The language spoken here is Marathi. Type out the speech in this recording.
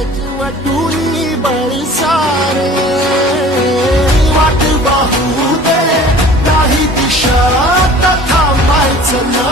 एकवटुनी बळी सारे वाट वाहू दे काही दिशा आता थांबायचं नाही.